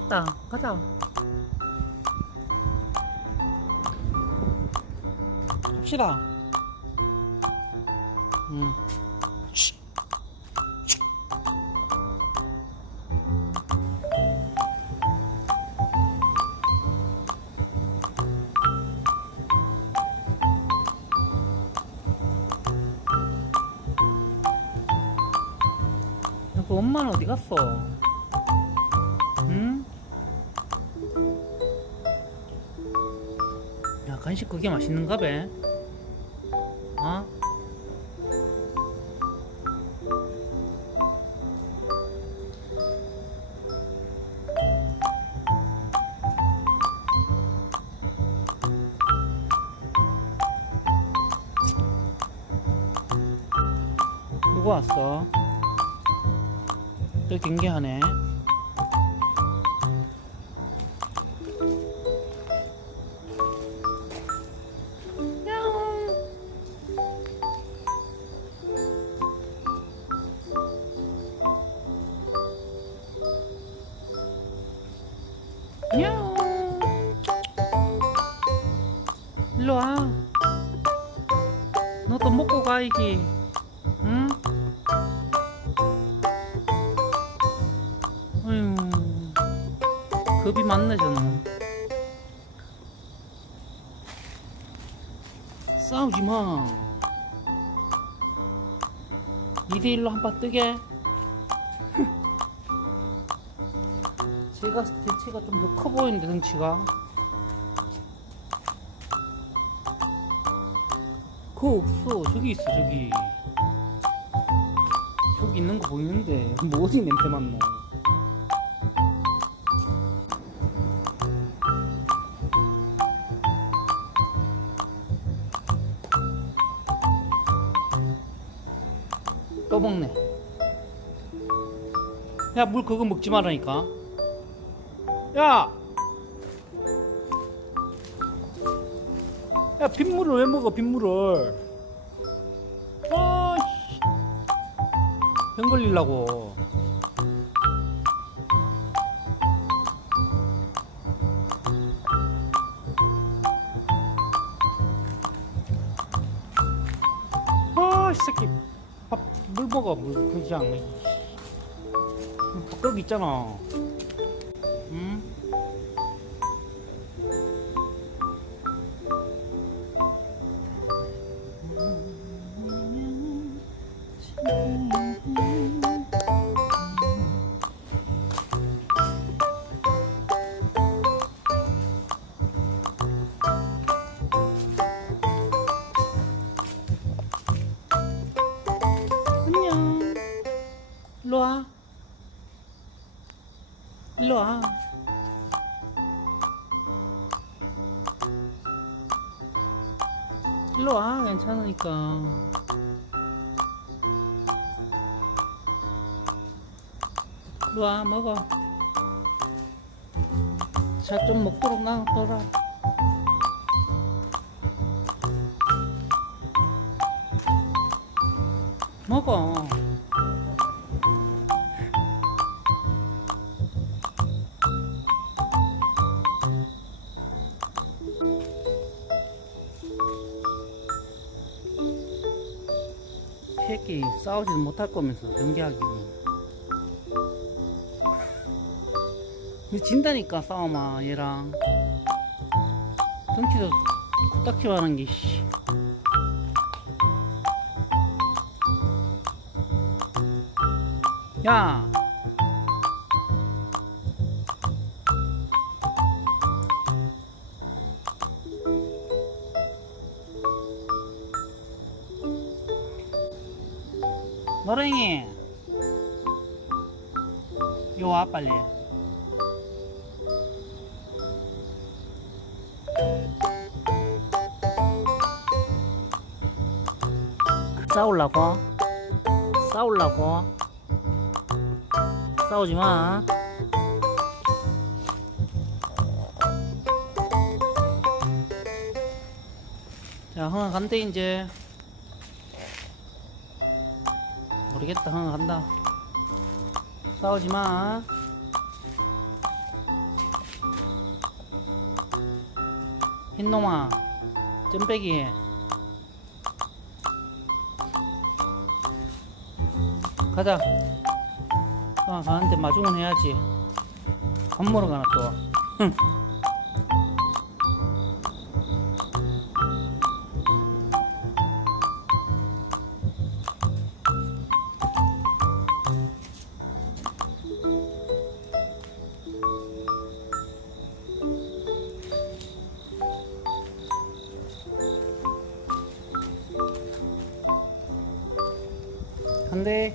됐다. 가자. 갑시다. 응. 야, 그 엄마는 어디 갔어? 간식 그게 맛있는가 배? 어? 누구 왔어? 또 경계하네. 일로 와. 너도 먹고 가, 이기. 응? 아유, 겁이 많네 저는. 싸우지 마. 2대1로 한 판 뜨게. 제가 대체가 좀 더 커 보이는데 덩치가. 그거 없어. 저기 있어 저기. 저기 있는 거 보이는데 뭐 어디 냄새 맡노? 또 먹네. 야, 물 그거 먹지 말라니까. 야! 야, 빗물을 왜 먹어, 빗물을? 아, 씨. 병 걸리려고. 아, 이 새끼. 밥, 물 먹어, 물. 그냥. 밥그릇 있잖아. 일로 와. 일로 와. 일로 와. 괜찮으니까. 일로 와. 먹어. 자, 좀 먹도록 놔둬라. 먹어. 새끼 싸우지도 못할 거면서 경계하기는 근데 진다니까 싸움아 얘랑. 덩치도 코딱지만 하는 게 씨. 야 노랭이 요와 빨리 싸울라고? 싸울라고? 싸우지 마. 자, 흥아 간대 이제. 모르겠다. 응 간다. 싸우지마. 흰놈아 쩜빼기. 가자. 아 가는데 마중은 해야지. 밥 먹으러 가나 또. 응. 한대